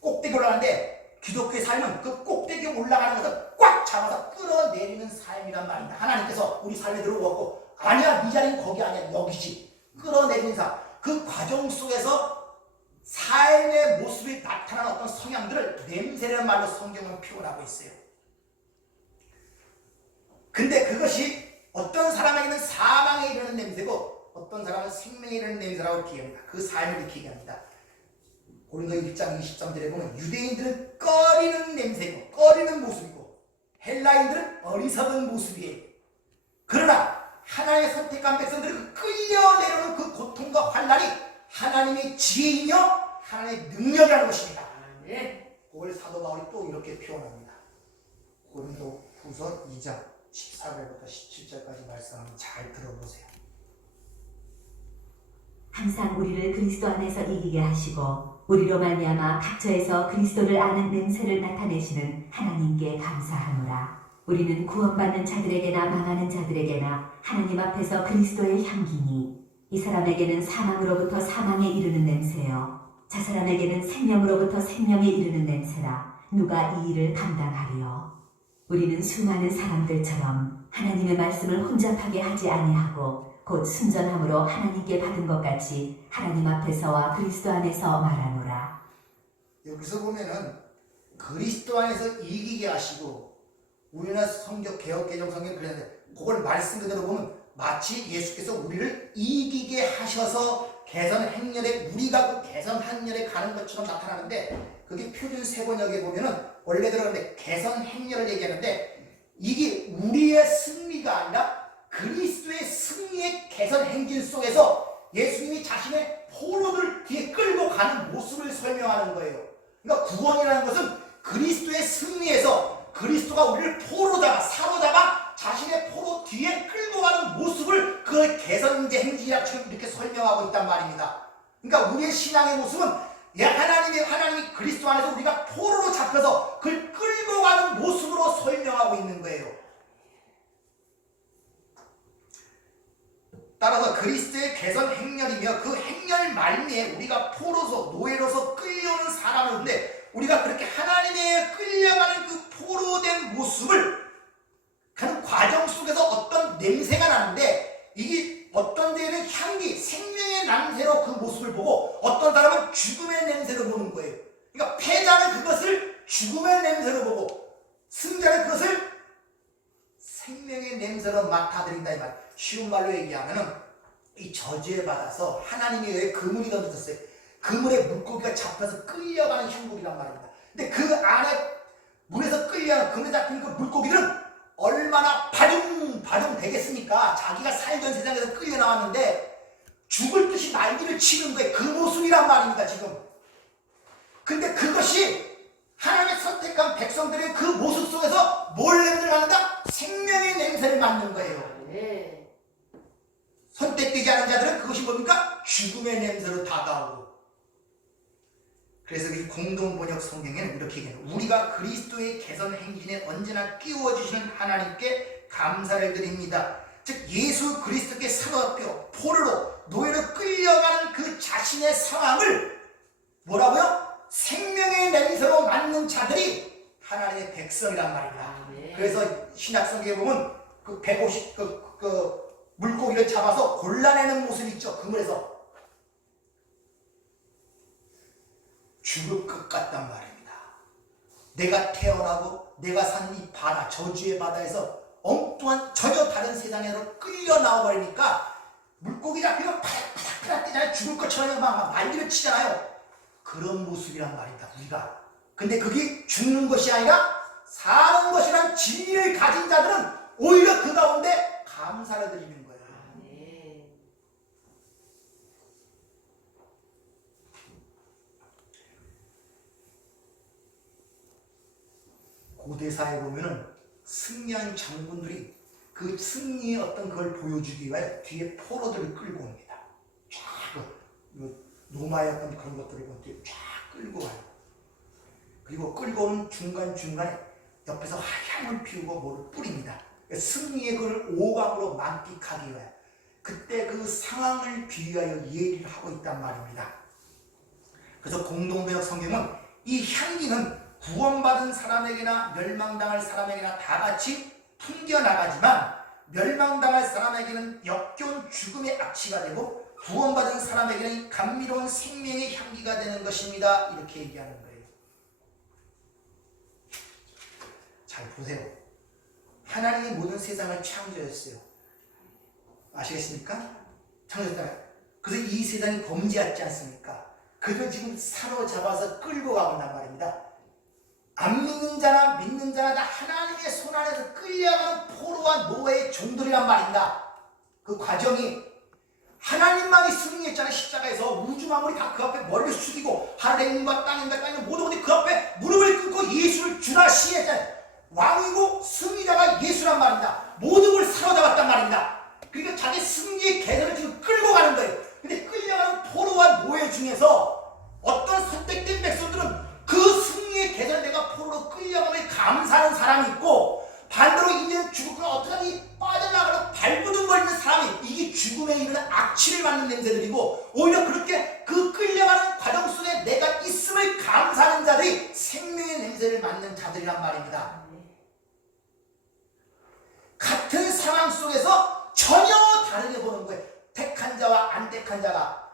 꼭대기 올라가는데 기독교의 삶은 그 꼭대기에 올라가는 것을 꽉 잡아서 끌어내리는 삶이란 말입니다. 하나님께서 우리 삶에 들어오고 아니야, 네 자리는 거기 아니야, 여기지. 끌어내리는 삶. 그 과정 속에서 삶의 모습이 나타나는 어떤 성향들을 냄새라는 말로 성경은 표현하고 있어요. 근데 그것이 어떤 사람에게는 사망에 이르는 냄새고 어떤 사람은 생명에 이르는 냄새라고 얘기합니다. 그 삶을 이렇게 얘기합니다. 고린도 1장 23절에 보면 유대인들은 꺼리는 냄새고 꺼리는 모습이고 헬라인들은 어리석은 모습이에요. 그러나 하나님의 선택한 백성들을 끌려내려오는 그 고통과 환난이 하나님의 지혜이며 하나님의 능력이라는 것입니다. 아멘. 그걸 사도 바울이 또 이렇게 표현합니다. 고린도 후서 2장 14절부터 17절까지 말씀 한번 잘 들어보세요. 항상 우리를 그리스도 안에서 이기게 하시고 우리로 말미암아 각처에서 그리스도를 아는 냄새를 나타내시는 하나님께 감사하노라. 우리는 구원받는 자들에게나 망하는 자들에게나 하나님 앞에서 그리스도의 향기니 이 사람에게는 사망으로부터 사망에 이르는 냄새요 저 사람에게는 생명으로부터 생명에 이르는 냄새라. 누가 이 일을 감당하리요? 우리는 수많은 사람들처럼 하나님의 말씀을 혼잡하게 하지 아니하고 곧 순전함으로 하나님께 받은 것 같이 하나님 앞에서와 그리스도 안에서 말하노라. 여기서 보면은 그리스도 안에서 이기게 하시고 우리나라 성경 개혁 개정 성경 그랬는데 그걸 말씀 그대로 보면 마치 예수께서 우리를 이기게 하셔서 개선 행렬에 우리가 그 개선 행렬에 가는 것처럼 나타나는데 그게 표준 세번역에 보면은 원래대로 근데 개선 행렬을 얘기하는데 이게 우리의 승리가 아니라 그리스도의 승리의 개선 행진 속에서 예수님이 자신의 포로들 뒤에 끌고 가는 모습을 설명하는 거예요. 그러니까 구원이라는 것은 그리스도의 승리에서 그리스도가 우리를 포로다가 사로다가 자신의 포로 뒤에 끌고 가는 모습을 그 개선제 행진이라고 지금 이렇게 설명하고 있단 말입니다. 그러니까 우리의 신앙의 모습은 하나님이 그리스도 안에서 우리가 포로로 잡혀서 그걸 끌고 가는 모습으로 설명하고 있는 거예요. 따라서 그리스도의 개선 행렬이며 그 행렬 말미에 우리가 포로서 노예로서 끌려오는 사람을 보는데 우리가 그렇게 하나님의 끌려가는 그 포로된 모습을 가는 과정 속에서 어떤 냄새가 나는데 이게 어떤 데에는 향기, 생명의 냄새로 그 모습을 보고 어떤 사람은 죽음의 냄새로 보는 거예요. 그러니까 패자는 그것을 죽음의 냄새로 보고 승자는 그것을 생명의 냄새로 맡아들인다 이 말. 쉬운 말로 얘기하면은 이 저주에 받아서 하나님이 왜 그물이 던졌어요? 그물에 물고기가 잡혀서 끌려가는 형국이란 말입니다. 근데 그 안에 물에서 끌려가는 그물에 잡힌 그 물고기들은 얼마나 바둥바둥 되겠습니까? 자기가 살던 세상에서 끌려 나왔는데 죽을 듯이 날개를 치는 거예요. 그 모습이란 말입니다 지금. 근데 그것이 하나님의 선택한 백성들의 그 모습 속에서 뭘 냄새를 맡는다? 생명의 냄새를 맡는 거예요. 아멘. 선택되지 않은 자들은 그것이 뭡니까? 죽음의 냄새로 다가오고. 그래서 이 공동번역 성경에는 이렇게 얘기해요. 우리가 그리스도의 개선 행진에 언제나 끼워주시는 하나님께 감사를 드립니다. 즉 예수 그리스도께 사로잡혀 포로로 노예로 끌려가는 그 자신의 상황을 뭐라고요? 생명의 냄새로 맡는 자들이 하나님의 백성이란 말입니다. 아멘. 그래서 신약성경에 보면 그 150 물고기를 잡아서 골라내는 모습이 있죠. 그물에서 죽을 것 같단 말입니다. 내가 태어나고 내가 사는 이 바다, 저주의 바다에서 엉뚱한 전혀 다른 세상으로 끌려 나와버리니까 물고기 잡히면 파닥파닥 뛰잖아요. 죽을 것처럼 막 난리를 치잖아요. 그런 모습이란 말입니다. 우리가. 근데 그게 죽는 것이 아니라 사는 것이란 진리를 가진 자들은 오히려 그 가운데 감사를 드리는 거예요. 아멘. 고대사에 보면은 승리한 장군들이 그 승리의 어떤 걸 보여주기 위해 뒤에 포로들을 끌고 옵니다. 쫙 노마의 어떤 그런 것들을 뒤에 쫙 끌고 와요. 그리고 끌고 오는 중간중간에 옆에서 향을 피우고 뭐를 뿌립니다. 승리의 그걸 오감으로 만끽하기 위해 그때 그 상황을 비유하여 얘기를 하고 있단 말입니다. 그래서 공동번역 성경은 이 향기는 구원받은 사람에게나 멸망당할 사람에게나 다 같이 풍겨나가지만 멸망당할 사람에게는 역겨운 죽음의 악취가 되고 구원받은 사람에게는 감미로운 생명의 향기가 되는 것입니다. 이렇게 얘기하는 거예요. 잘 보세요. 하나님이 모든 세상을 창조했어요. 아시겠습니까? 창조했잖아요. 그래서 이 세상이 범죄하지 않습니까? 그를 지금 사로잡아서 끌고 가본단 말입니다. 안 믿는 자나 믿는 자나 다 하나님의 손 안에서 끌려가는 포로와 노예의 종들이란 말입니다. 그 과정이 하나님만이 승리했잖아요. 십자가에서 우주 만물이 다 그 앞에 머리를 숙이고 하늘과 땅과 모든 것이 그 앞에 무릎을 꿇고 예수를 주라 시했잖아요. 왕이고 승리자가 예수란 말입니다. 모든 걸 사로잡았단 말입니다. 그러니까 자기 승리의 계단을 지금 끌고 가는 거예요. 근데 끌려가는 포로와 노예 중에서 어떤 선택된 백성들은 그 승리의 계단을 내가 포로로 끌려가면 감사하는 사람이 있고, 반대로 이제는 죽을 거야 어떡하니 빠져나가려고 발부둥거리는 사람이, 이게 죽음에 이르는 악취를 맡는 냄새들이고, 오히려 그렇게 그 끌려가는 과정 속에 내가 있음을 감사하는 자들이 생명의 냄새를 맡는 자들이란 말입니다. 같은 상황 속에서 전혀 다르게 보는 거예요. 택한 자와 안 택한 자가.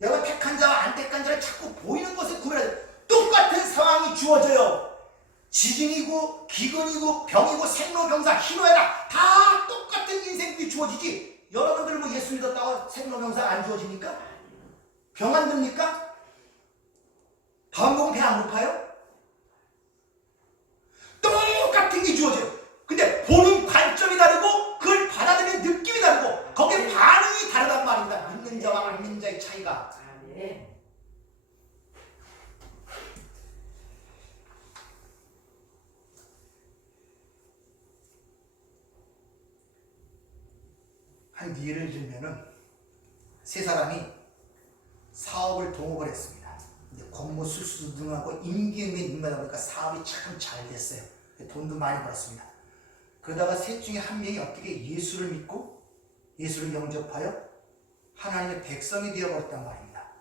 여러분, 택한 자와 안 택한 자를 자꾸 보이는 것에 구별해야 돼요. 똑같은 상황이 주어져요. 지진이고 기근이고 병이고 생로병사 희노애락 다 똑같은 인생이 주어지지. 여러분들 뭐 예수 믿었다고 생로병사 안 주어집니까? 병 안 듭니까? 밥 먹으면 배 안 고파요? 똑같은 게 주어져요. 근데 보는 관점이 다르고 그걸 받아들이는 느낌이 다르고 거기에 반응이 다르단 말입니다. 믿는 자와 안 믿는 자의 차이가. 아멘. 한 예를 들면은 세 사람이 사업을 동업을 했습니다. 근데 권모술수등하고 임기응변이 능하다 보니까 사업이 참 잘 됐어요. 돈도 많이 벌었습니다. 그러다가 셋 중에 한 명이 어떻게 예수를 믿고 예수를 영접하여 하나님의 백성이 되어버렸단 말입니다.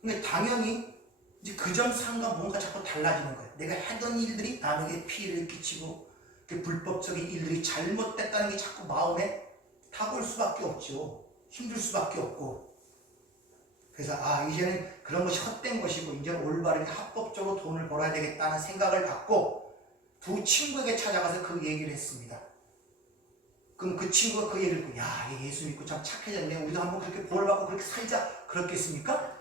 근데 당연히 이제 그 점 상관 뭔가 자꾸 달라지는 거예요. 내가 하던 일들이 남에게 피해를 끼치고 그 불법적인 일들이 잘못됐다는 게 자꾸 마음에 타볼 수밖에 없죠. 힘들 수밖에 없고. 그래서 이제는 그런 것이 헛된 것이고 이제는 올바르게 합법적으로 돈을 벌어야 되겠다는 생각을 갖고 두 친구에게 찾아가서 그 얘기를 했습니다. 그럼 그 친구가 그 얘기를 듣고, 야, 얘 예수 믿고 참 착해졌네. 우리도 한번 그렇게 벌 받고 그렇게 살자. 그렇겠습니까?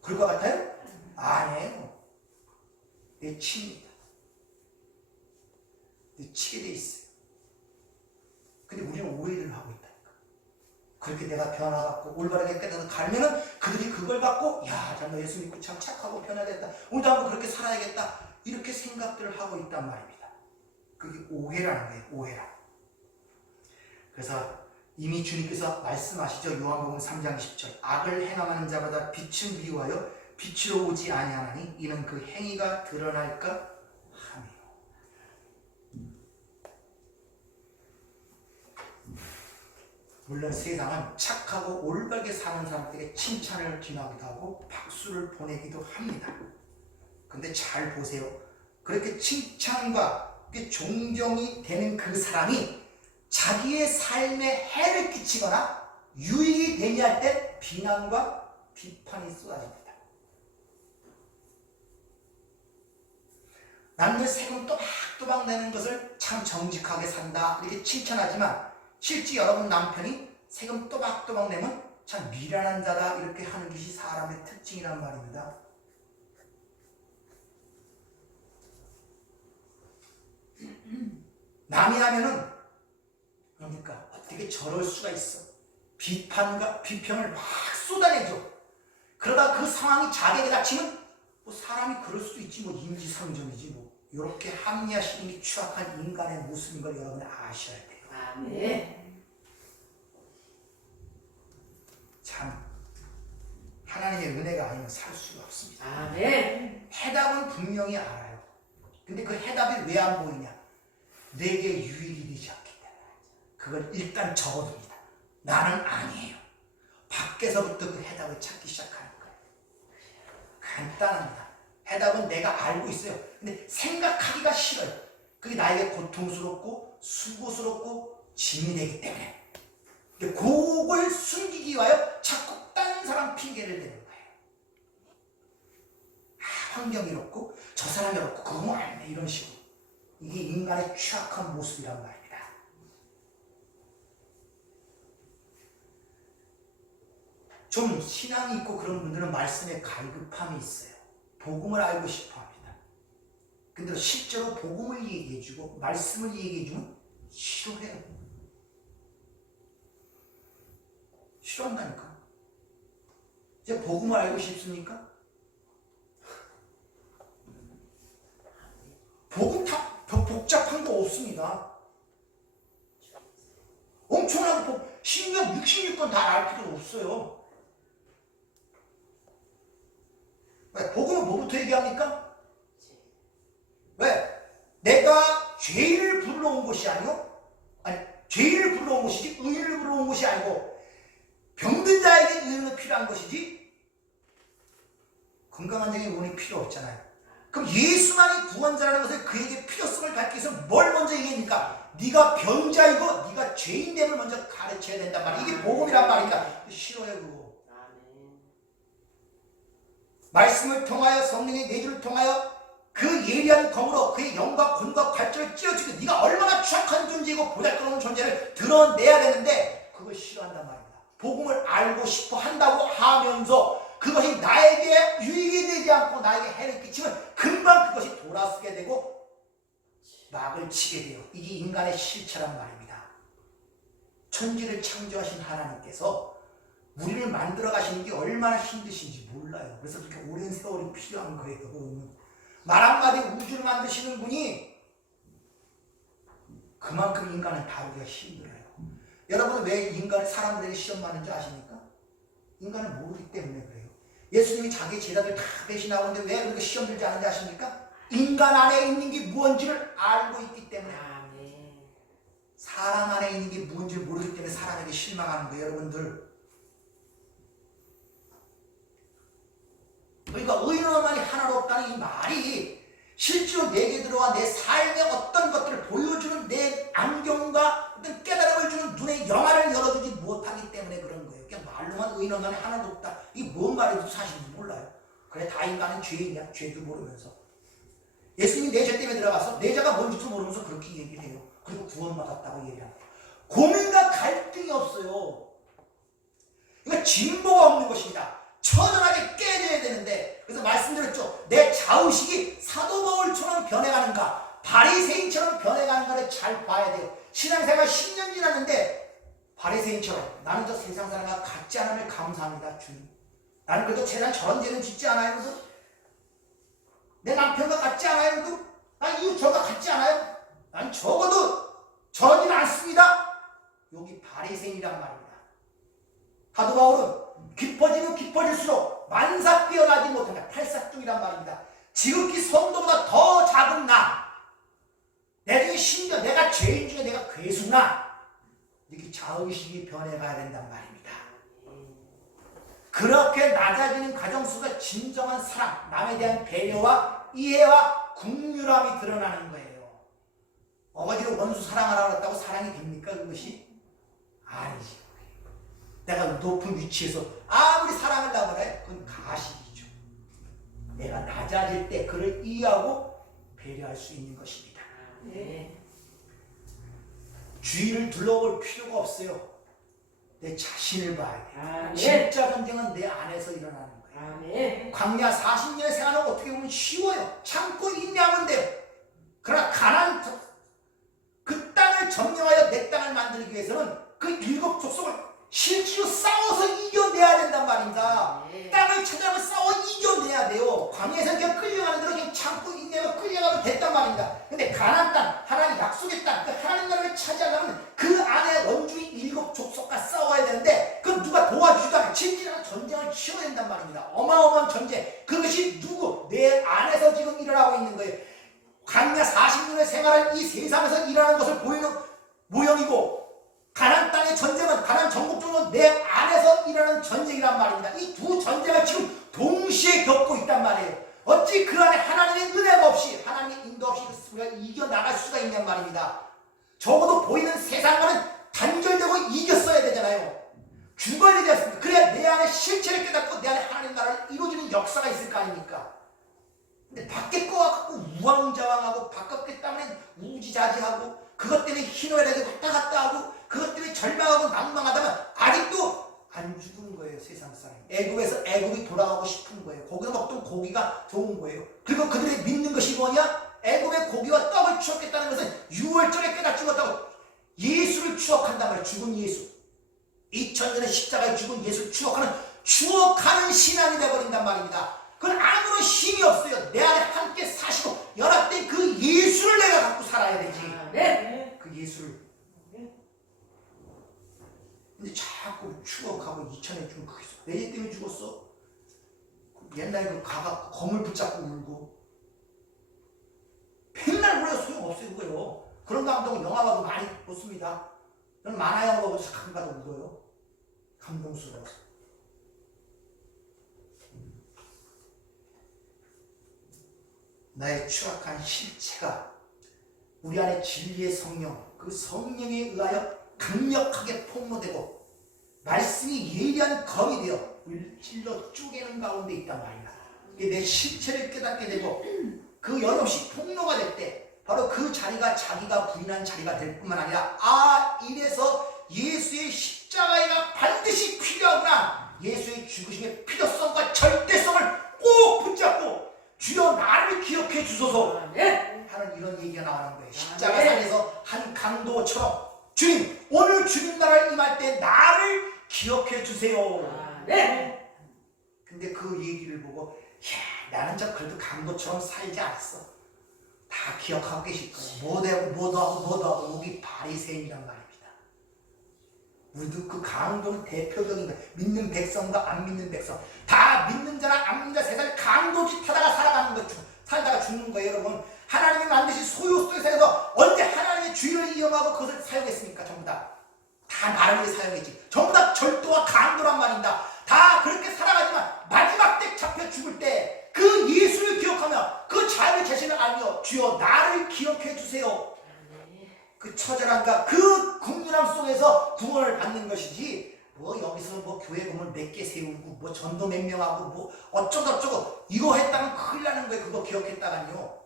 그럴 것 같아요? 아니에요. 내 친구다. 내 치게 돼 있어요. 근데 우리는 오해를 하고 있다니까. 그렇게 내가 변화갖고 올바르게 깨달아서 가면은 그들이 그걸 갖고, 야, 정말 예수 믿고 참 착하고 변화됐다. 우리도 한번 그렇게 살아야겠다. 이렇게 생각들을 하고 있단 말입니다. 그게 오해라는 거예요. 오해라. 그래서 이미 주님께서 말씀하시죠. 요한복음 3장 10절. 악을 행함하는 자마다 빛은 미워하여 빛으로 오지 아니하나니 이는 그 행위가 드러날까 함이요. 물론 세상은 착하고 올바르게 사는 사람들에게 칭찬을 기하기도 하고 박수를 보내기도 합니다. 근데 잘 보세요. 그렇게 칭찬과 존경이 되는 그 사람이 자기의 삶에 해를 끼치거나 유익이 되냐 할 때 비난과 비판이 쏟아집니다. 남들 세금 또박또박 내는 것을 참 정직하게 산다 이렇게 칭찬하지만 실제 여러분 남편이 세금 또박또박 내면 참 미련한 자다 이렇게 하는 것이 사람의 특징이란 말입니다. 남이 하면은 그러니까 어떻게 저럴 수가 있어. 비판과 비평을 막 쏟아내죠. 그러다 그 상황이 자기에게 닥치면 뭐 사람이 그럴 수도 있지 뭐 인지상정이지 뭐 이렇게 합리화시키는 게 추악한 인간의 모습인 걸 여러분이 아셔야 돼요. 아멘. 참 하나님의 은혜가 아니면 살 수가 없습니다. 아멘. 해답은 분명히 알아요. 근데 그 해답이 왜 안 보이냐? 내게 유익이 되지 않기 때문에 그걸 일단 적어둡니다. 나는 아니에요. 밖에서부터 그 해답을 찾기 시작하는 거예요. 간단합니다. 해답은 내가 알고 있어요. 근데 생각하기가 싫어요. 그게 나에게 고통스럽고 수고스럽고 짐이 되기 때문에. 근데 그걸 숨기기 위하여 자꾸 다른 사람 핑계를 대는 거예요. 환경이 이렇고 저 사람이 이렇고 그거 뭐 아니네 이런 식으로. 이게 인간의 취약한 모습이란 말입니다. 좀 신앙이 있고 그런 분들은 말씀에 갈급함이 있어요. 복음을 알고 싶어 합니다. 근데 실제로 복음을 얘기해주고 말씀을 얘기해주면 싫어해요. 싫어한다니까. 이제 복음을 알고 싶습니까? 복음 다 복잡한 거 없습니다. 엄청나게 신경 66권 다 알 필요 없어요. 왜? 복음은 뭐부터 얘기합니까? 왜? 내가 죄를 불러온 것이 아니요? 아니, 죄를 불러온 것이지 의를 불러온 것이 아니고 병든 자에게 의는 필요한 것이지 건강한 자에게 의는 필요 없잖아요. 그럼 예수만이 구원자라는 것을 그에게 필요성을 갖기 위해서 뭘 먼저 얘기합니까? 네가 병자이고 네가 죄인됨을 먼저 가르쳐야 된단 말이야. 이게 복음이란 말이니까 싫어요 그거. 말씀을 통하여 성령의 내주를 통하여 그 예리한 검으로 그의 영과 권과 관절을 찌어주고 네가 얼마나 취약한 존재이고 보잘것없는 존재를 드러내야 되는데 그걸 싫어한단 말입니다. 복음을 알고 싶어 한다고 하면서 그것이 나에게 유익이 되지 않고 나에게 해를 끼치면 금방 그것이 돌아서게 되고 막을 치게 돼요. 이게 인간의 실체란 말입니다. 천지를 창조하신 하나님께서 우리를 만들어 가시는 게 얼마나 힘드신지 몰라요. 그래서 그렇게 오랜 세월이 필요한 거예요. 말 한마디 우주를 만드시는 분이 그만큼 인간을 다루기가 힘들어요. 여러분은 왜 사람들에게 시험 받는 줄 아십니까? 인간을 모르기 때문에 그래요. 예수님이 자기 제자들 다 배신하고 있는데 왜 그렇게 시험 들지 않은지 아십니까? 인간 안에 있는 게 무언지를 알고 있기 때문에. 사람 안에 있는 게 무언지를 모르기 때문에 사람에게 실망하는 거예요. 여러분들. 그러니까 의로만이 하나로 없다는 이 말이 실제로 내게 들어와 내 삶의 어떤 것들을 보여주는 내 안경과 어떤 깨달음을 주는 눈의 영화를 열어주지 못하기 때문에 그런 거예요. 그냥 말로만 의로만이 하나도 없다. 이게 뭔 말인지 사실 몰라요. 그래 다 인간은 죄인이야. 죄도 모르면서. 예수님이 내 죄 때문에 들어가서 내 죄가 뭔지도 모르면서 그렇게 얘기를 해요. 그리고 구원받았다고 얘기합니다. 고민과 갈등이 없어요. 그러니까 진보가 없는 것입니다. 처절하게 깨져야 되는데 그래서 말씀드렸죠. 내 자의식이 사도 바울처럼 변해가는가 바리새인처럼 변해가는가를 잘 봐야 돼요. 신앙생활 10년 지났는데 바리새인처럼 나는 저 세상 사람과 같지 않음을 감사합니다. 주님. 나는 그래도 세상 저런 죄는 짓지 않아요. 그래서 내 남편과 같지 않아요. 그래도 난 이웃저가 같지 않아요. 난 적어도 저러진 않습니다. 여기 바리새인이란 말입니다. 사도 바울은 깊어지면 깊어질수록 만사 뛰어나지 못한다. 탈삭중이란 말입니다. 지극히 성도보다 더 작은 내 중에 심지어 내가 죄인 중에 내가 괴수나 이렇게 자의식이 변해가야 된단 말입니다. 그렇게 낮아지는 과정 속에 진정한 사랑, 남에 대한 배려와 이해와 긍휼함이 드러나는 거예요. 어거지로 원수 사랑하라고 했다고 사랑이 됩니까 그것이? 아니지. 내가 높은 위치에서 아무리 사랑을 나보래 그건 가식이죠. 내가 낮아질 때 그를 이해하고 배려할 수 있는 것입니다. 주위를 둘러볼 필요가 없어요. 내 자신을 봐야 돼요. 진짜 전쟁은 내 안에서 일어나는 거예요. 광야 40년의 생활은 어떻게 보면 쉬워요. 참고 인내하면 돼요. 그러나 가나안 그 땅을 점령하여 내 땅을 만들기 위해서는 그 일곱 족속을 실제로 싸워서 이겨내야 된단 말입니다. 땅을 찾아가면 싸워 이겨내야 돼요. 광야에서 그냥 끌려가는 대로 그냥 참고 인내하면 끌려가면 됐단 말입니다. 근데 가나안 땅, 하나님 약속의 땅, 그 하나님 나라를 차지하려면 그 안에 원주민 일곱 족속과 싸워야 되는데 그건 누가 도와주다가 진실한 전쟁을 치러야 된단 말입니다. 어마어마한 전쟁. 그것이 누구? 내 안에서 지금 일어나고 있는 거예요. 광야 40년의 생활은 이 세상에서 일어나는 것을 보이는 모형이고 가나안 땅의 전쟁은 가나안 전국적으로 내 안에서 일어나는 전쟁이란 말입니다. 이 두 전쟁을 지금 동시에 겪고 있단 말이에요. 어찌 그 안에 하나님의 은혜가 없이 하나님의 인도 없이 우리가 이겨나갈 수가 있냔 말입니다. 적어도 보이는 세상과는 단절되고 이겼어야 되잖아요. 죽어야 되지 않습니까? 그래야 내 안에 실체를 깨닫고 내 안에 하나님 나라를 이루어지는 역사가 있을 거 아닙니까? 근데 밖에 거와 갖고 우왕좌왕하고 바깥 때문에 우지자지하고 그것 때문에 희노애락이 왔다 갔다 하고 그것 때문에 절망하고 낭망하다면 아직도 안 죽은 거예요. 세상 사람. 애굽에서 애굽이 돌아가고 싶은 거예요. 거기서 먹던 고기가 좋은 거예요. 그리고 그들이 믿는 것이 뭐냐? 애굽의 고기와 떡을 추억했다는 것은 6월절에 깨닫지 못하고 예수를 추억한단 말이에요. 죽은 예수. 2000년의 십자가에 죽은 예수를 추억하는 신앙이 되어버린단 말입니다. 그건 아무런 힘이 없어요. 내 안에 함께 사시고 연합된 그 예수를 내가 갖고 살아야 되지. 네. 그 예수를. 근데 자꾸 추억하고 2000에 죽은 그 예수. 내 때문에 죽었어. 옛날에 그 가갖고 검을 붙잡고 울고. 맨날 울어도 소용없어요. 그거요. 그런 감동은 영화 봐도 많이 웃습니다. 저는 만화 영화 보고 가끔 가도 울어요. 감동스러워서. 나의 추락한 실체가 우리 안에 진리의 성령, 그 성령에 의하여 강력하게 폭로되고 말씀이 예리한 검이 되어 우리를 찔러 쪼개는 가운데 있단 말이야. 내 실체를 깨닫게 되고 그 연없이 폭로가 될 때 바로 그 자리가 자기가 부인한 자리가 될 뿐만 아니라 이래서 예수의 십자가가 반드시 필요하구나. 예수의 죽으심의 필요성과 절대성을 꼭 붙잡고 주여 나를 기억해 주소서 하는 이런 얘기가 나오는 거예요. 십자가상에서 한 강도처럼 주님 오늘 주님 나라를 임할 때 나를 기억해 주세요. 근데 그 얘기를 보고 나는 그래도 강도처럼 살지 않았어. 다 기억하고 계실 거예요. 뭐도 하고 우리 바리새인이란 말입니다. 우리도 그 강도는 대표적인 거예요. 믿는 백성과 안 믿는 백성. 다 믿는 자나 안 믿는 자 세상에 강도짓 하다가 살아가는 거 살다가 죽는 거예요. 여러분 하나님이 만드신 소유 속에서 언제 하나님의 주의를 이용하고 그것을 사용했습니까? 전부 다 나를 위해 사용했지. 전부 다 절도와 강도란 말입니다. 다 그렇게 살아가지만 마지막 때 잡혀 죽을 때 그 예수를 기억하며 그 자유의 자신을 알며 주여 나를 기억해 주세요. 그 처절함과 그 국민함 속에서 구원을 받는 것이지 여기서 교회 건물 몇 개 세우고 전도 몇 명하고 어쩌고 이거 했다면 큰일 나는 거예요. 그거 기억했다간요.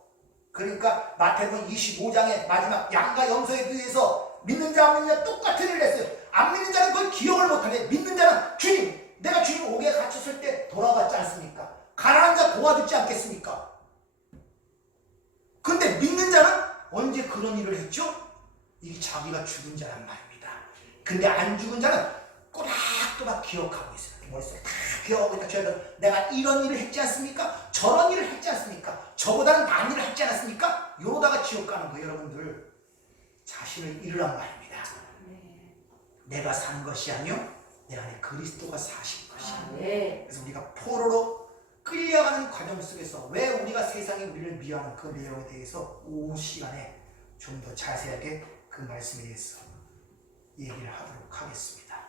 그러니까 마태복음 25장의 마지막 양과 염소에 비해서 믿는 자 안 믿는 자 똑같은 일을 했어요. 안 믿는 자는 그걸 기억을 못하네. 믿는 자는 주님 내가 주님 옥에 갇혔을 때 돌아왔지 않습니까? 가난한 자 도와주지 않겠습니까? 근데 믿는 자는 언제 그런 일을 했죠? 이게 자기가 죽은 자란 말입니다. 근데 안 죽은 자는 꼬박꼬박 기억하고 있어요. 머릿속에 다 기억하고 있다. 내가 이런 일을 했지 않습니까? 저런 일을 했지 않습니까? 저보다는 나은 일을 했지 않았습니까? 이러다가 지옥 가는 거예요. 여러분들 자신을 잃으란 말입니다. 내가 산 것이 아니요 내 안에 그리스도가 사신 것이야. 그래서 우리가 포로로 끌려가는 과정 속에서 왜 우리가 세상이 우리를 미워하는 그 내용에 대해서 오후 시간에 좀 더 자세하게 그 말씀에 대해서 얘기를 하도록 하겠습니다.